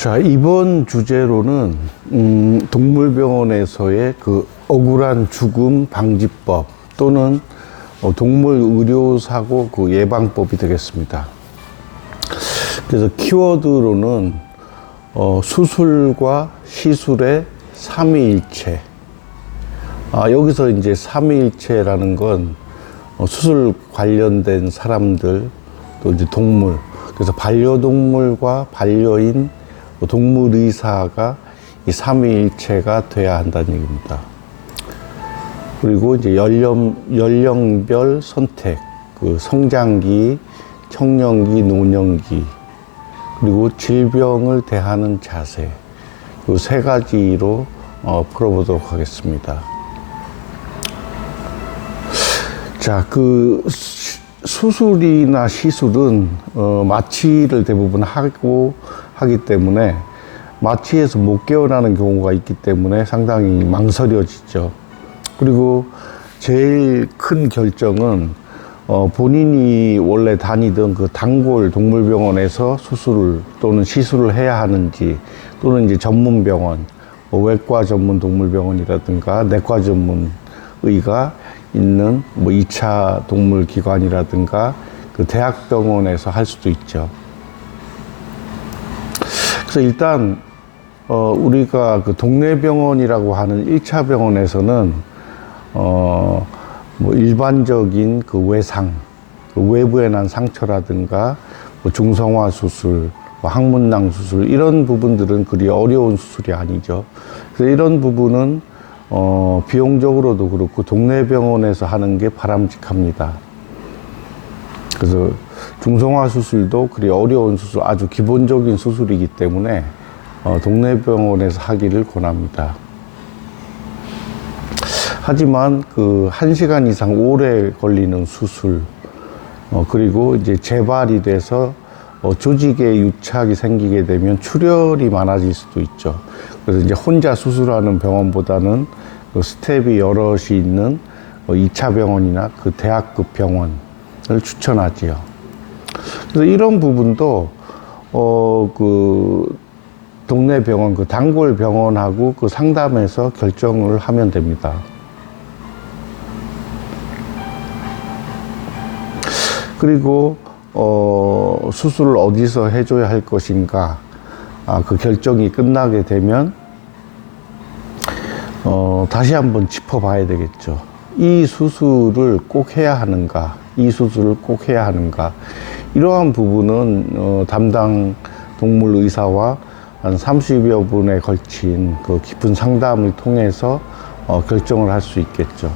자, 이번 주제로는 동물병원에서의 그 억울한 죽음 방지법 또는 동물 의료사고 그 예방법이 되겠습니다. 그래서 키워드로는 수술과 시술의 삼위일체. 여기서 이제 삼위일체라는 건 수술 관련된 사람들 또 이제 동물, 그래서 반려동물과 반려인 동물의사가 이 삼위일체가 돼야 한다는 얘기입니다. 그리고 이제 연령별 선택, 그 성장기, 청년기, 노년기, 그리고 질병을 대하는 자세, 그 세 가지로 풀어보도록 하겠습니다. 자, 그 수술이나 시술은 마취를 대부분 하기 때문에 마취에서 못 깨어나는 경우가 있기 때문에 상당히 망설여지죠. 그리고 제일 큰 결정은 본인이 원래 다니던 그 단골 동물병원에서 수술을 또는 시술을 해야 하는지, 또는 이제 전문병원, 외과 전문 동물병원이라든가 내과 전문 의가 있는 2차 동물기관이라든가 그 대학병원에서 할 수도 있죠. 그래서 일단 우리가 그 동네 병원이라고 하는 1차 병원에서는 일반적인 그 외상, 그 외부에 난 상처라든가 중성화 수술, 항문낭 수술, 이런 부분들은 그리 어려운 수술이 아니죠. 그래서 이런 부분은 비용적으로도 그렇고 동네 병원에서 하는 게 바람직합니다. 그래서 중성화 수술도 그리 어려운 수술, 아주 기본적인 수술이기 때문에 동네 병원에서 하기를 권합니다. 하지만 그 1시간 이상 오래 걸리는 수술, 그리고 이제 재발이 돼서 조직에 유착이 생기게 되면 출혈이 많아질 수도 있죠. 그래서 이제 혼자 수술하는 병원보다는 그 스텝이 여럿이 있는 2차 병원이나 그 대학급 병원을 추천하지요. 그래서 이런 부분도 그 동네 병원, 그 단골 병원하고 그 상담해서 결정을 하면 됩니다. 그리고 수술을 어디서 해줘야 할 것인가, 그 결정이 끝나게 되면 다시 한번 짚어봐야 되겠죠. 이 수술을 꼭 해야 하는가, 이 수술을 꼭 해야 하는가, 이러한 부분은 담당 동물 의사와 한 30여 분에 걸친 그 깊은 상담을 통해서 결정을 할 수 있겠죠.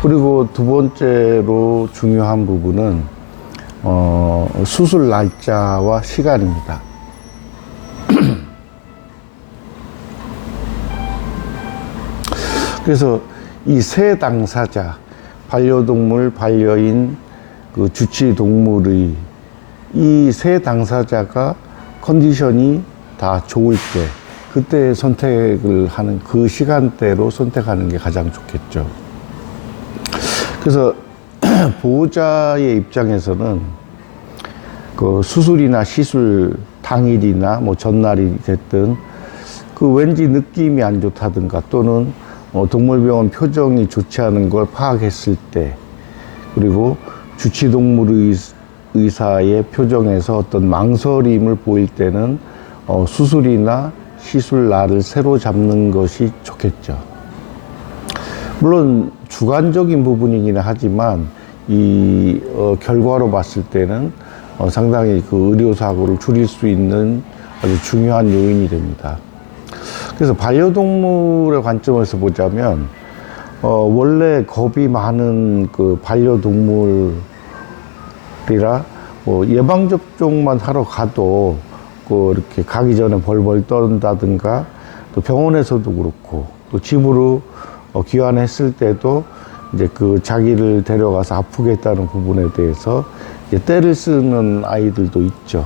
그리고 두 번째로 중요한 부분은 수술 날짜와 시간입니다. 그래서 이 세 당사자, 반려동물, 반려인, 그 주치동물의 이 세 당사자가 컨디션이 다 좋을 때, 그때 선택을 하는, 그 시간대로 선택하는 게 가장 좋겠죠. 그래서 보호자의 입장에서는 그 수술이나 시술 당일이나 전날이 됐든 그 왠지 느낌이 안 좋다든가, 또는 동물병원 표정이 좋지 않은 걸 파악했을 때, 그리고 주치동물 의사의 표정에서 어떤 망설임을 보일 때는 수술이나 시술 날을 새로 잡는 것이 좋겠죠. 물론 주관적인 부분이긴 하지만 이 결과로 봤을 때는 상당히 그 의료사고를 줄일 수 있는 아주 중요한 요인이 됩니다. 그래서 반려동물의 관점에서 보자면 원래 겁이 많은 그 반려동물이라 예방접종만 하러 가도 이렇게 가기 전에 벌벌 떤다든가, 또 병원에서도 그렇고, 또 집으로 귀환했을 때도 이제 그 자기를 데려가서 아프겠다는 부분에 대해서 이제 떼를 쓰는 아이들도 있죠.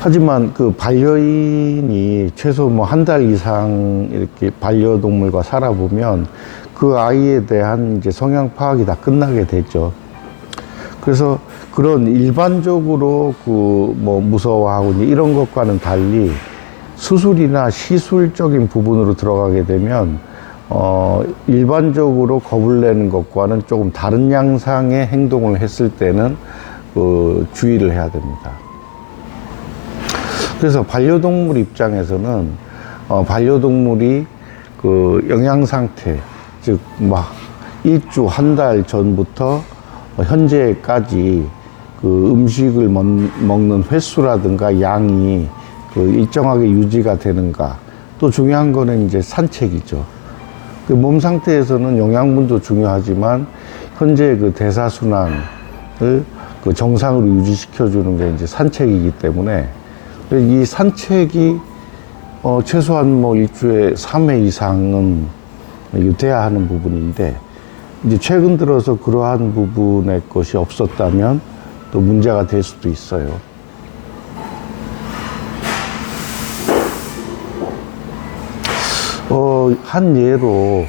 하지만 그 반려인이 최소 한 달 이상 이렇게 반려동물과 살아보면 그 아이에 대한 이제 성향 파악이 다 끝나게 되죠. 그래서 그런 일반적으로 뭐 무서워하고 이런 것과는 달리 수술이나 시술적인 부분으로 들어가게 되면 일반적으로 겁을 내는 것과는 조금 다른 양상의 행동을 했을 때는 주의를 해야 됩니다. 그래서 반려동물 입장에서는 반려동물이 영양 상태, 즉 막 일주 한 달 전부터 현재까지 음식을 먹는 횟수라든가 양이 일정하게 유지가 되는가. 또 중요한 거는 이제 산책이죠. 몸 상태에서는 영양분도 중요하지만 현재 대사순환을 정상으로 유지시켜주는 게 이제 산책이기 때문에 이 산책이 최소한 뭐 일주에 3회 이상은 돼야 하는 부분인데, 이제 최근 들어서 그러한 부분의 것이 없었다면 또 문제가 될 수도 있어요. 한 예로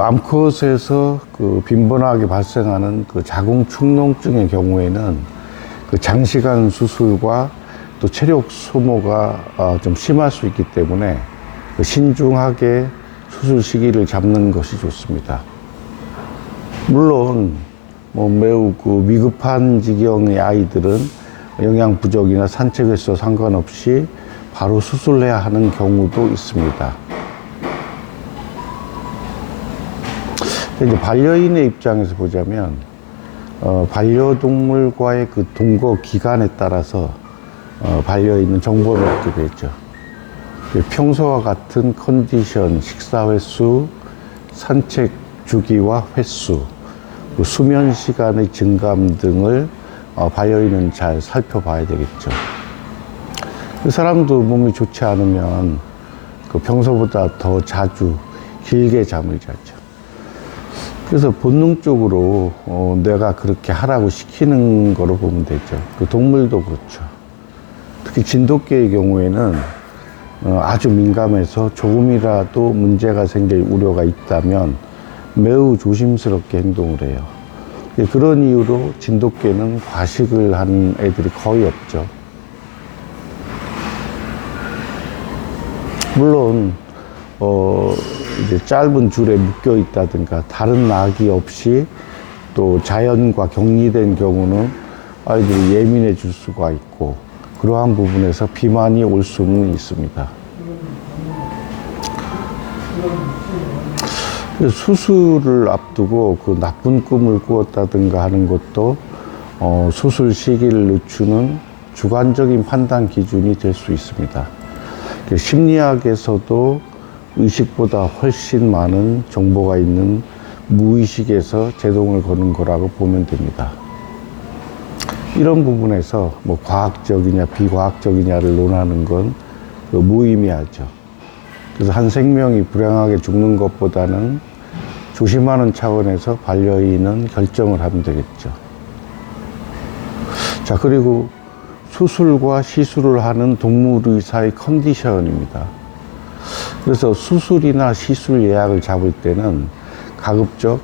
암컷에서 빈번하게 발생하는 자궁 축농증의 경우에는 장시간 수술과 또 체력 소모가 좀 심할 수 있기 때문에 신중하게 수술 시기를 잡는 것이 좋습니다. 물론 매우 위급한 지경의 아이들은 영양 부족이나 산책 횟수와 상관없이 바로 수술해야 하는 경우도 있습니다. 이제 반려인의 입장에서 보자면 반려동물과의 동거 기간에 따라서 반려인은 정보를 얻게 되죠. 평소와 같은 컨디션, 식사 횟수, 산책 주기와 횟수, 수면 시간의 증감 등을 반려인은 잘 살펴봐야 되겠죠. 그 사람도 몸이 좋지 않으면 평소보다 더 자주 길게 잠을 자죠. 그래서 본능적으로 내가 그렇게 하라고 시키는 거로 보면 되죠. 동물도 그렇죠. 특히 진돗개의 경우에는 아주 민감해서 조금이라도 문제가 생길 우려가 있다면 매우 조심스럽게 행동을 해요. 그런 이유로 진돗개는 과식을 하는 애들이 거의 없죠. 물론 이제 짧은 줄에 묶여 있다든가 다른 낙이 없이 또 자연과 격리된 경우는 아이들이 예민해질 수가 있고, 그러한 부분에서 비만이 올 수는 있습니다. 수술을 앞두고 나쁜 꿈을 꾸었다든가 하는 것도 수술 시기를 늦추는 주관적인 판단 기준이 될 수 있습니다. 심리학에서도 의식보다 훨씬 많은 정보가 있는 무의식에서 제동을 거는 거라고 보면 됩니다. 이런 부분에서 뭐 과학적이냐 비과학적이냐를 논하는 건 무의미하죠. 그래서 한 생명이 불행하게 죽는 것보다는 조심하는 차원에서 반려인은 결정을 하면 되겠죠. 자, 그리고 수술과 시술을 하는 동물의사의 컨디션입니다. 그래서 수술이나 시술 예약을 잡을 때는 가급적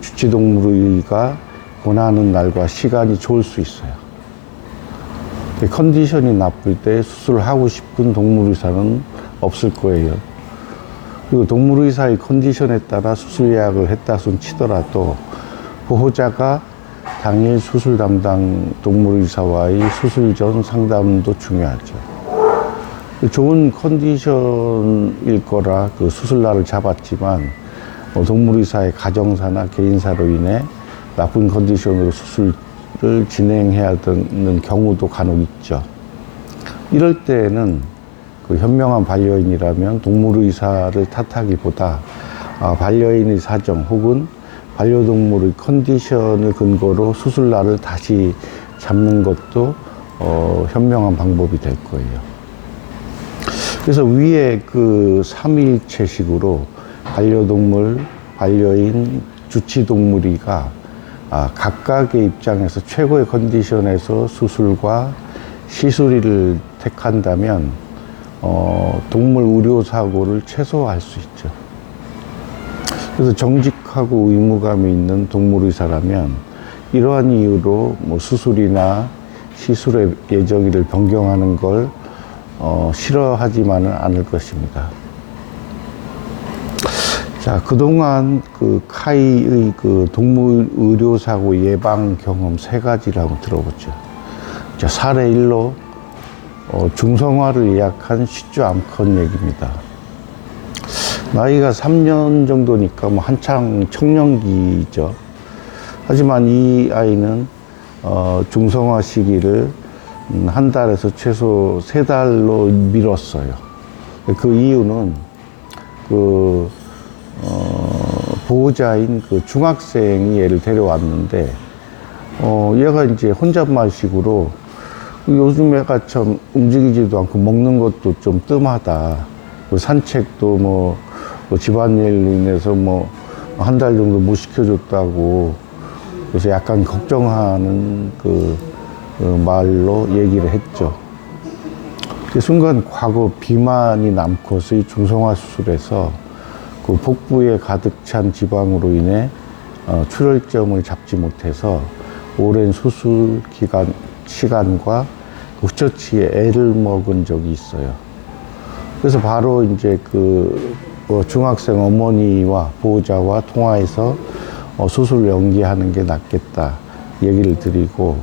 주치동물의가 권하는 날과 시간이 좋을 수 있어요. 컨디션이 나쁠 때 수술하고 싶은 동물의사는 없을 거예요. 그리고 동물의사의 컨디션에 따라 수술 예약을 했다 손 치더라도 보호자가 당일 수술 담당 동물의사와의 수술 전 상담도 중요하죠. 좋은 컨디션일 거라 수술날을 잡았지만 동물의사의 가정사나 개인사로 인해 나쁜 컨디션으로 수술을 진행해야 되는 경우도 간혹 있죠. 이럴 때에는 현명한 반려인이라면 동물의사를 탓하기보다 반려인의 사정 혹은 반려동물의 컨디션을 근거로 수술날을 다시 잡는 것도 현명한 방법이 될 거예요. 그래서 위에 3일체식으로 반려동물, 반려인, 주치동물이가 각각의 입장에서 최고의 컨디션에서 수술과 시술을 택한다면 동물 의료사고를 최소화할 수 있죠. 그래서 정직하고 의무감이 있는 동물의사라면 이러한 이유로 뭐 수술이나 시술의 예정일을 변경하는 걸 싫어하지만은 않을 것입니다. 자, 그동안 그 카이의 그 동물 의료사고 예방 경험 3가지를 한번 들어보죠. 자, 사례 1로 중성화를 예약한 시주 암컷 얘기입니다. 나이가 3년 정도니까 뭐 한창 청년기죠. 하지만 이 아이는 중성화 시기를 1달에서 최소 3달로 미뤘어요. 그 이유는 보호자인 그 중학생이 얘를 데려왔는데, 얘가 이제 혼잣말식으로 요즘 애가 참 움직이지도 않고 먹는 것도 좀 뜸하다. 산책도 뭐 집안일로 인해서 뭐 1달 정도 못 시켜줬다고. 그래서 약간 걱정하는 그 말로 얘기를 했죠. 그 순간 과거 비만이 남고서의 중성화 수술에서 그 복부에 가득 찬 지방으로 인해 출혈점을 잡지 못해서 오랜 수술 시간과 후처치에 애를 먹은 적이 있어요. 그래서 바로 이제 중학생 어머니와 보호자와 통화해서 수술 연기하는 게 낫겠다 얘기를 드리고,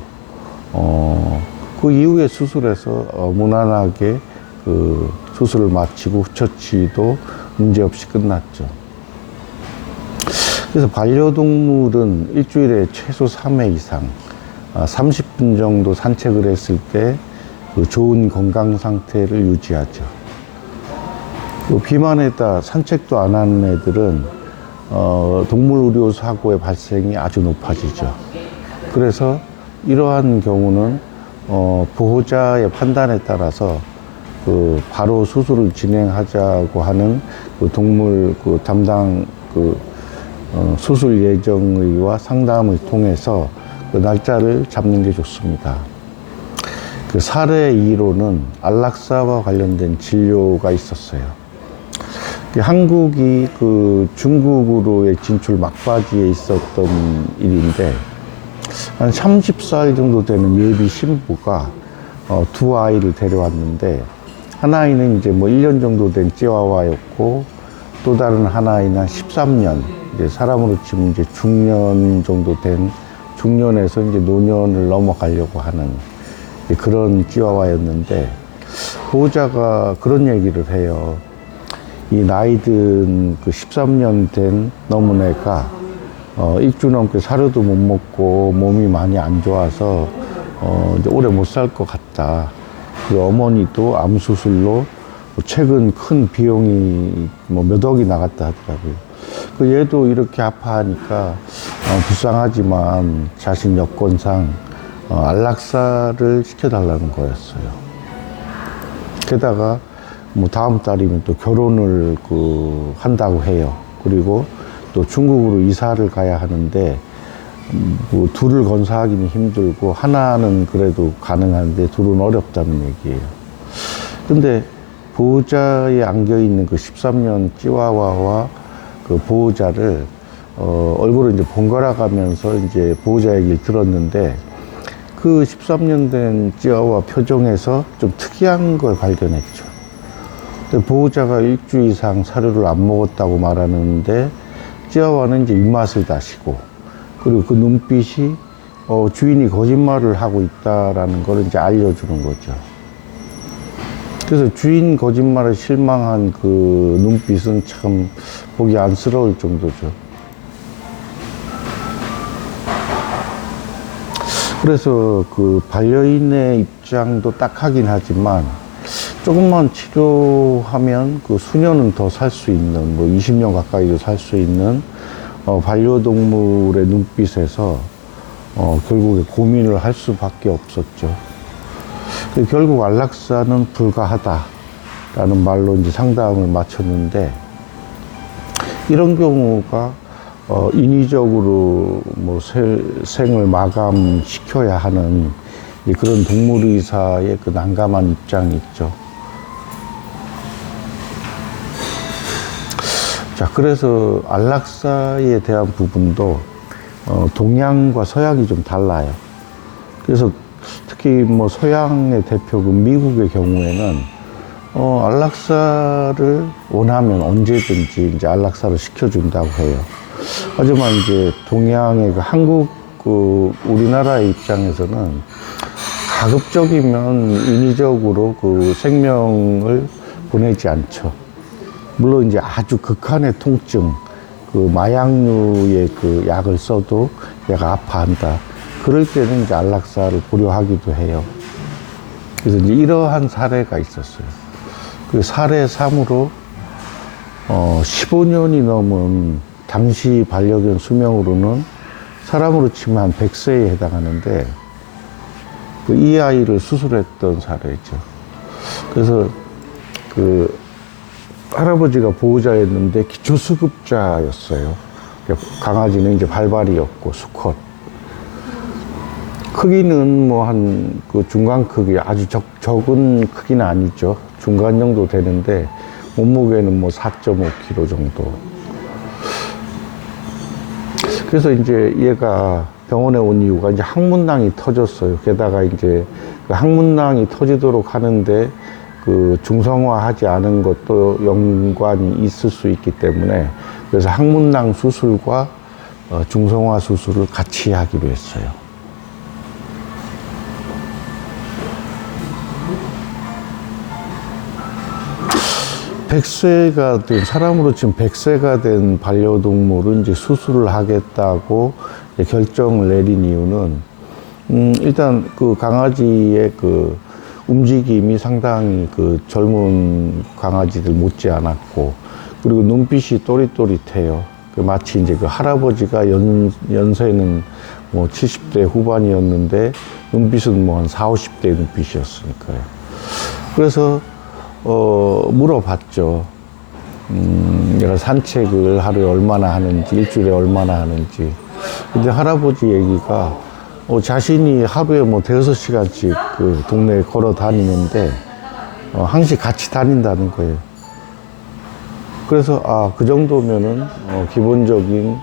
그 이후에 수술해서 무난하게 그 수술을 마치고 후처치도 문제없이 끝났죠. 그래서 반려동물은 일주일에 최소 3회 이상 30분 정도 산책을 했을 때 그 좋은 건강 상태를 유지하죠. 비만에다 산책도 안 하는 애들은 동물 의료 사고의 발생이 아주 높아지죠. 그래서 이러한 경우는 보호자의 판단에 따라서 바로 수술을 진행하자고 하는 동물 담당 수술 예정의와 상담을 통해서 그 날짜를 잡는 게 좋습니다. 그 사례 2로는 안락사와 관련된 진료가 있었어요. 한국이 중국으로의 진출 막바지에 있었던 일인데, 한 30살 정도 되는 예비 신부가 2아이를 데려왔는데, 한 아이는 이제 뭐 1년 정도 된 찌와와였고, 또 다른 한 아이는 한 13년, 이제 사람으로 치면 이제 중년 정도 된, 중년에서 이제 노년을 넘어가려고 하는 그런 찌와와였는데, 보호자가 그런 얘기를 해요. 이 나이든 13년 된 넘은 애가 일주 넘게 사료도 못 먹고 몸이 많이 안 좋아서 이제 오래 못 살 것 같다. 그 어머니도 암 수술로 최근 큰 비용이 뭐 몇 억이 나갔다 하더라고요. 그 얘도 이렇게 아파하니까 불쌍하지만 자신 여건상 안락사를 시켜달라는 거였어요. 게다가 뭐 다음 달이면 또 결혼을 한다고 해요. 그리고 또 중국으로 이사를 가야 하는데 뭐 둘을 건사하기는 힘들고 하나는 그래도 가능한데 둘은 어렵다는 얘기예요. 근데 보호자에 안겨 있는 13년 찌와와와 보호자를 얼굴을 이제 번갈아 가면서 이제 보호자 얘기를 들었는데, 그 13년 된 찌와와 표정에서 좀 특이한 걸 발견했죠. 보호자가 일주 이상 사료를 안 먹었다고 말하는데, 찌와와는 이제 입맛을 다시고, 그리고 그 눈빛이 주인이 거짓말을 하고 있다라는 걸 이제 알려주는 거죠. 그래서 주인 거짓말에 실망한 그 눈빛은 참 보기 안쓰러울 정도죠. 그래서 그 반려인의 입장도 딱하긴 하지만, 조금만 치료하면 그 수년은 더 살 수 있는, 뭐 20년 가까이도 살 수 있는 반려동물의 눈빛에서 결국에 고민을 할 수밖에 없었죠. 결국 안락사는 불가하다라는 말로 이제 상담을 마쳤는데, 이런 경우가 인위적으로 뭐 생을 마감시켜야 하는 그런 동물의사의 그 난감한 입장이 있죠. 자, 그래서 안락사에 대한 부분도 동양과 서양이 좀 달라요. 그래서 특히 뭐 서양의 대표국 미국의 경우에는 안락사를 원하면 언제든지 이제 안락사를 시켜준다고 해요. 하지만 이제 동양의 우리나라의 입장에서는 가급적이면 인위적으로 그 생명을 보내지 않죠. 물론 이제 아주 극한의 통증, 그 마약류의 그 약을 써도 얘가 아파한다. 그럴 때는 이제 안락사를 고려하기도 해요. 그래서 이제 이러한 사례가 있었어요. 그 사례 3으로 15년이 넘은 당시 반려견 수명으로는 사람으로 치면 한 100세에 해당하는데 이 아이를 수술했던 사례죠. 그래서 그 할아버지가 보호자였는데 기초수급자였어요. 강아지는 이제 발발이었고 수컷. 크기는 뭐 한 그 중간 크기, 아주 적은 크기는 아니죠. 중간 정도 되는데 몸무게는 뭐 4.5kg 정도. 그래서 이제 얘가 병원에 온 이유가 이제 항문낭이 터졌어요. 게다가 이제 그 항문낭이 터지도록 하는데 그 중성화하지 않은 것도 연관이 있을 수 있기 때문에 그래서 항문낭 수술과 중성화 수술을 같이 하기로 했어요. 사람으로 지금 100세가 된 반려동물은 이제 수술을 하겠다고 결정을 내린 이유는, 일단 그 강아지의 그 움직임이 상당히 그 젊은 강아지들 못지 않았고, 그리고 눈빛이 또릿또릿해요. 마치 이제 그 할아버지가 연세는 뭐 70대 후반이었는데, 눈빛은 뭐 한 40, 50대 눈빛이었으니까요. 그래서 물어봤죠. 내가 산책을 하루에 얼마나 하는지, 일주일에 얼마나 하는지. 근데 할아버지 얘기가 자신이 하루에 뭐 5시간씩 그 동네에 걸어 다니는데 항상 같이 다닌다는 거예요. 그래서 그 정도면은 기본적인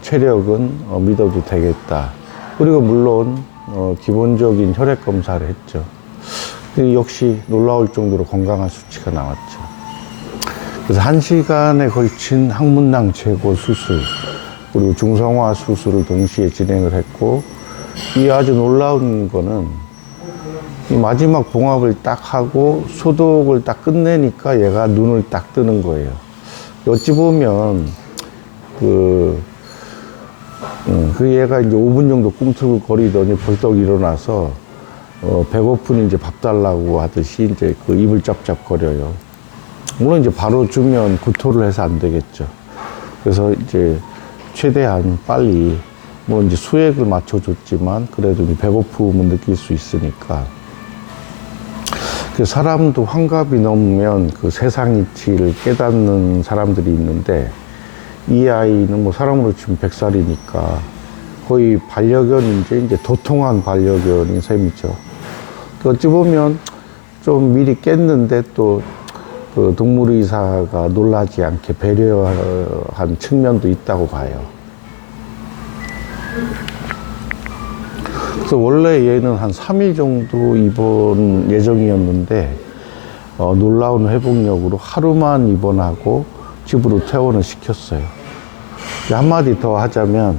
체력은 믿어도 되겠다. 그리고 물론 기본적인 혈액 검사를 했죠. 역시 놀라울 정도로 건강한 수치가 나왔죠. 그래서 1시간에 걸친 항문낭 제거 수술, 그리고 중성화 수술을 동시에 진행을 했고, 이 아주 놀라운 거는 이 마지막 봉합을 딱 하고 소독을 딱 끝내니까 얘가 눈을 딱 뜨는 거예요. 어찌 보면 그 얘가 이제 5분 정도 꿈틀거리더니 벌떡 일어나서 배고프니 이제 밥 달라고 하듯이 이제 그 입을 짭짭거려요. 물론 이제 바로 주면 구토를 해서 안 되겠죠. 그래서 이제 최대한 빨리 뭐 이제 수액을 맞춰줬지만 그래도 배고픔은 느낄 수 있으니까. 그 사람도 환갑이 넘으면 그 세상 이치를 깨닫는 사람들이 있는데, 이 아이는 뭐 사람으로 치면 100살이니까 거의 반려견인지 이제 도통한 반려견인 셈이죠. 어찌 보면 좀 미리 깼는데 또 그 동물의사가 놀라지 않게 배려한 측면도 있다고 봐요. 그래서 원래 얘는 한 3일 정도 입원 예정이었는데 놀라운 회복력으로 하루만 입원하고 집으로 퇴원을 시켰어요. 한마디 더 하자면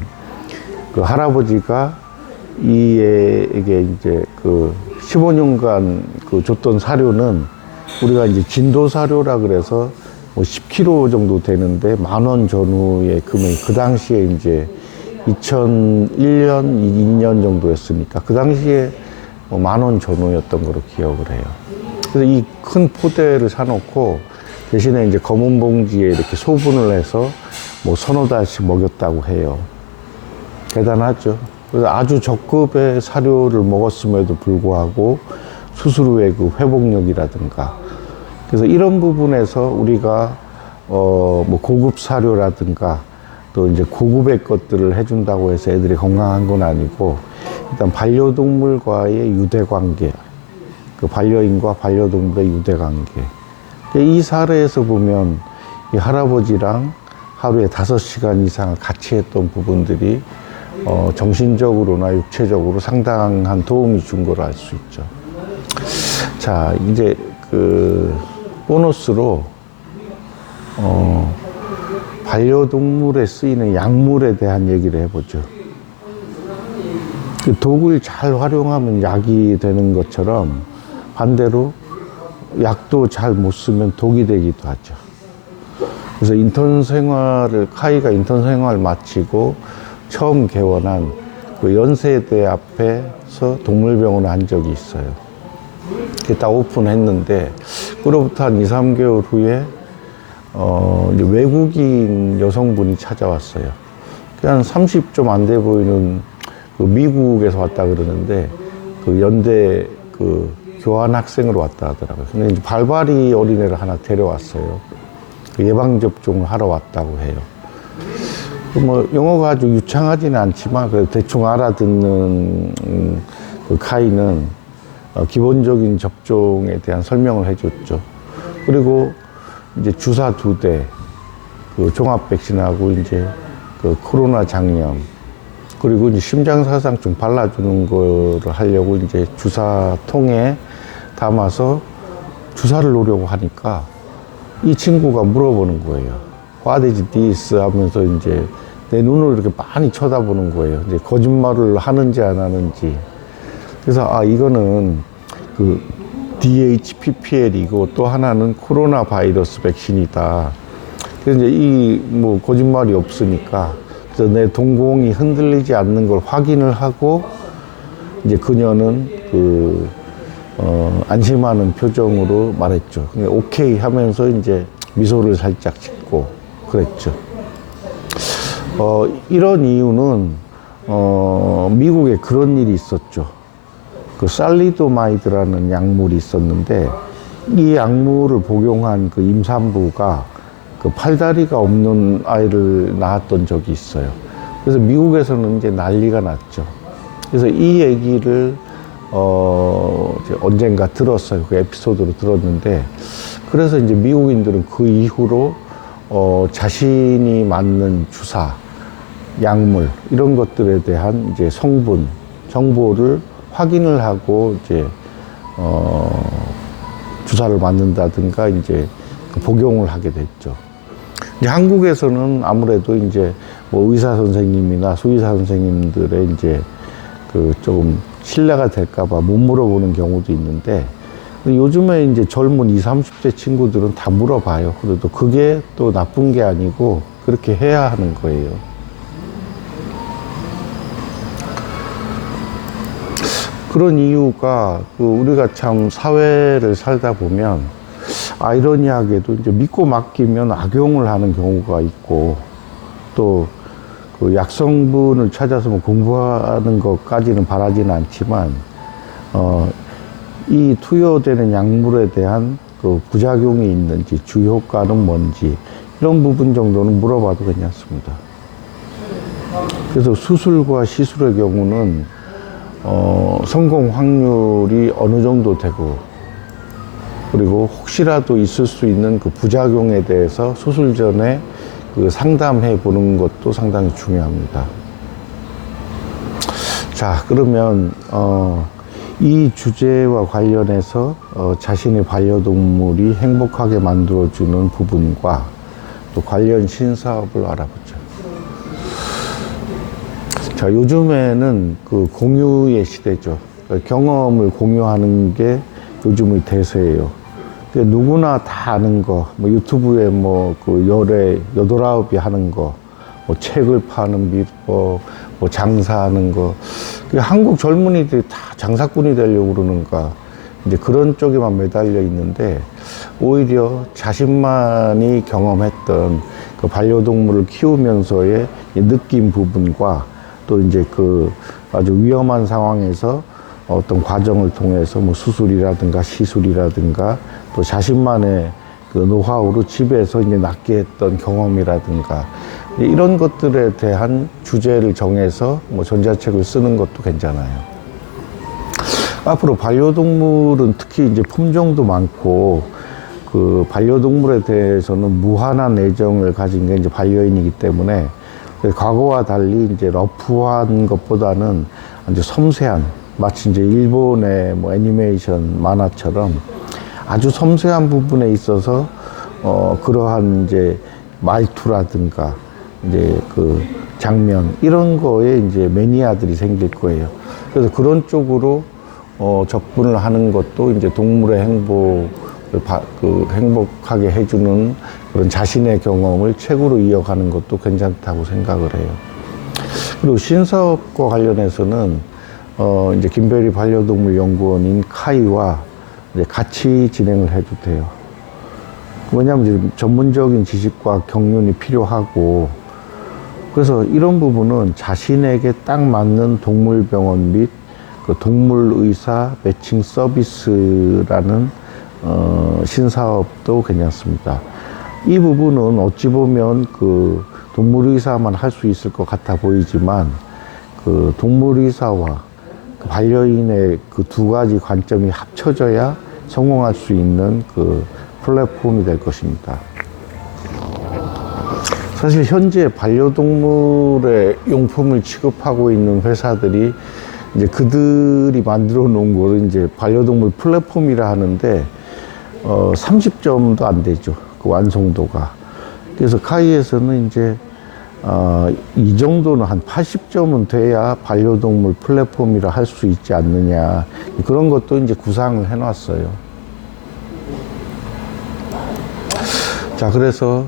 그 할아버지가 이 애에게 이제 그 15년간 그 줬던 사료는 우리가 이제 진도 사료라 그래서 뭐 10kg 정도 되는데 10,000원 전후의 금액, 그 당시에 이제 2001년, 2년 정도였으니까 그 당시에 뭐 10,000원 전후였던 거로 기억을 해요. 그래서 이 큰 포대를 사놓고 대신에 이제 검은 봉지에 이렇게 소분을 해서 뭐 1~2달씩 먹였다고 해요. 대단하죠. 그래서 아주 적급의 사료를 먹었음에도 불구하고 수술 후에 그 회복력이라든가, 그래서 이런 부분에서 우리가 뭐 고급 사료라든가 또 이제 고급의 것들을 해준다고 해서 애들이 건강한 건 아니고, 일단 반려동물과의 유대관계, 그 반려인과 반려동물의 유대관계. 이 사례에서 보면 이 할아버지랑 하루에 5시간 이상을 같이 했던 부분들이 정신적으로나 육체적으로 상당한 도움이 준 걸로 알 수 있죠. 자, 이제 그 보너스로 반려동물에 쓰이는 약물에 대한 얘기를 해보죠. 그 독을 잘 활용하면 약이 되는 것처럼 반대로 약도 잘 못 쓰면 독이 되기도 하죠. 그래서 카이가 인턴 생활을 마치고 처음 개원한 그 연세대 앞에서 동물병원을 한 적이 있어요. 그게 딱 오픈했는데, 그로부터 한 2, 3개월 후에, 이제 외국인 여성분이 찾아왔어요. 한 30 좀 안 돼 보이는 그 미국에서 왔다 그러는데, 그 연대 그 교환 학생으로 왔다 하더라고요. 근데 이제 발바리 어린애를 하나 데려왔어요. 그 예방접종을 하러 왔다고 해요. 뭐, 영어가 아주 유창하지는 않지만, 그래도 대충 알아듣는 그 카이는 기본적인 접종에 대한 설명을 해줬죠. 그리고 이제 주사 2대, 그 종합 백신하고 이제 그 코로나 장염, 그리고 이제 심장사상충 발라주는 거를 하려고 이제 주사통에 담아서 주사를 놓으려고 하니까 이 친구가 물어보는 거예요. What is this? 하면서 이제 내 눈을 이렇게 많이 쳐다보는 거예요. 이제 거짓말을 하는지 안 하는지. 그래서 이거는 그 DHPPL이고 또 하나는 코로나 바이러스 백신이다. 그래서 이제 이 뭐 거짓말이 없으니까 그래서 내 동공이 흔들리지 않는 걸 확인을 하고 이제 그녀는 안심하는 표정으로 말했죠. 오케이 하면서 이제 미소를 살짝 짓고 그랬죠. 이런 이유는 미국에 그런 일이 있었죠. 그 살리도마이드라는 약물이 있었는데 이 약물을 복용한 그 임산부가 그 팔다리가 없는 아이를 낳았던 적이 있어요. 그래서 미국에서는 이제 난리가 났죠. 그래서 이 얘기를 언젠가 들었어요. 그 에피소드로 들었는데, 그래서 이제 미국인들은 그 이후로 자신이 맞는 주사, 약물 이런 것들에 대한 이제 성분, 정보를 확인을 하고 이제 주사를 맞는다든가 이제 복용을 하게 됐죠. 이제 한국에서는 아무래도 이제 뭐 의사 선생님이나 수의사 선생님들의 이제 그 조금 신뢰가 될까봐 못 물어보는 경우도 있는데, 요즘에 이제 젊은 20, 30대 친구들은 다 물어봐요. 그래도 그게 또 나쁜 게 아니고 그렇게 해야 하는 거예요. 그런 이유가 우리가 참 사회를 살다 보면 아이러니하게도 이제 믿고 맡기면 악용을 하는 경우가 있고, 또 그 약성분을 찾아서 뭐 공부하는 것까지는 바라지는 않지만, 이 투여되는 약물에 대한 그 부작용이 있는지, 주효과는 뭔지, 이런 부분 정도는 물어봐도 괜찮습니다. 그래서 수술과 시술의 경우는, 성공 확률이 어느 정도 되고, 그리고 혹시라도 있을 수 있는 그 부작용에 대해서 수술 전에 그 상담해 보는 것도 상당히 중요합니다. 자, 그러면 이 주제와 관련해서 자신의 반려동물이 행복하게 만들어주는 부분과 또 관련 신사업을 알아보죠. 자, 요즘에는 그 공유의 시대죠. 경험을 공유하는 게 요즘의 대세예요. 누구나 다 아는 거, 뭐 유튜브에 뭐 그 여덟아홉이 하는 거, 뭐 책을 파는 비법, 뭐 장사하는 거. 한국 젊은이들이 다 장사꾼이 되려고 그러는가, 이제 그런 쪽에만 매달려 있는데, 오히려 자신만이 경험했던 그 반려동물을 키우면서의 느낀 부분과 또 이제 그 아주 위험한 상황에서 어떤 과정을 통해서 뭐 수술이라든가 시술이라든가 또 자신만의 그 노하우로 집에서 이제 낫게 했던 경험이라든가 이런 것들에 대한 주제를 정해서 뭐 전자책을 쓰는 것도 괜찮아요. 앞으로 반려동물은 특히 이제 품종도 많고, 그 반려동물에 대해서는 무한한 애정을 가진 게 이제 반려인이기 때문에 그래서 과거와 달리 이제 러프한 것보다는 아주 섬세한, 마치 이제 일본의 뭐 애니메이션 만화처럼 아주 섬세한 부분에 있어서 그러한 이제 말투라든가 이제 그 장면 이런 거에 이제 매니아들이 생길 거예요. 그래서 그런 쪽으로 접근을 하는 것도 이제 동물의 행복을 행복하게 해주는 그런 자신의 경험을 책으로 이어가는 것도 괜찮다고 생각을 해요. 그리고 신사업과 관련해서는 이제 김베리 반려동물 연구원인 카이와 이제 같이 진행을 해도 돼요. 왜냐하면 이제 전문적인 지식과 경륜이 필요하고, 그래서 이런 부분은 자신에게 딱 맞는 동물병원 및 그 동물의사 매칭 서비스라는 신사업도 괜찮습니다. 이 부분은 어찌 보면 그 동물의사만 할 수 있을 것 같아 보이지만, 그 동물의사와 그 반려인의 그 두 가지 관점이 합쳐져야 성공할 수 있는 그 플랫폼이 될 것입니다. 사실 현재 반려동물의 용품을 취급하고 있는 회사들이 이제 그들이 만들어 놓은 거를 이제 반려동물 플랫폼이라 하는데 30점도 안 되죠. 그 완성도가. 그래서 카이에서는 이제 이 정도는 한 80점은 돼야 반려동물 플랫폼이라 할 수 있지 않느냐. 그런 것도 이제 구상을 해놨어요. 자, 그래서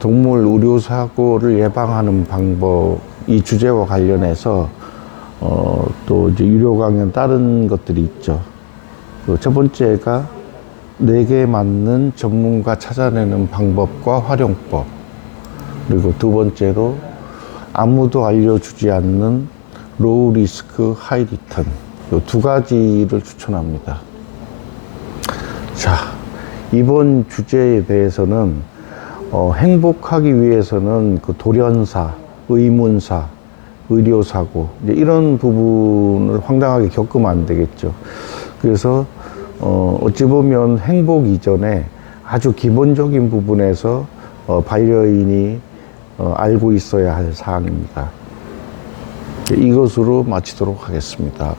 동물 의료사고를 예방하는 방법, 이 주제와 관련해서 또 이제 유료 강연 다른 것들이 있죠. 그 첫 번째가 내게 맞는 전문가 찾아내는 방법과 활용법. 그리고 두 번째로 아무도 알려주지 않는 로우 리스크 하이 리턴. 이 두 가지를 추천합니다. 자, 이번 주제에 대해서는 행복하기 위해서는 그 돌연사, 의문사, 의료사고 이런 부분을 황당하게 겪으면 안 되겠죠. 그래서 어찌 보면 행복 이전에 아주 기본적인 부분에서 반려인이 알고 있어야 할 사항입니다. 이것으로 마치도록 하겠습니다.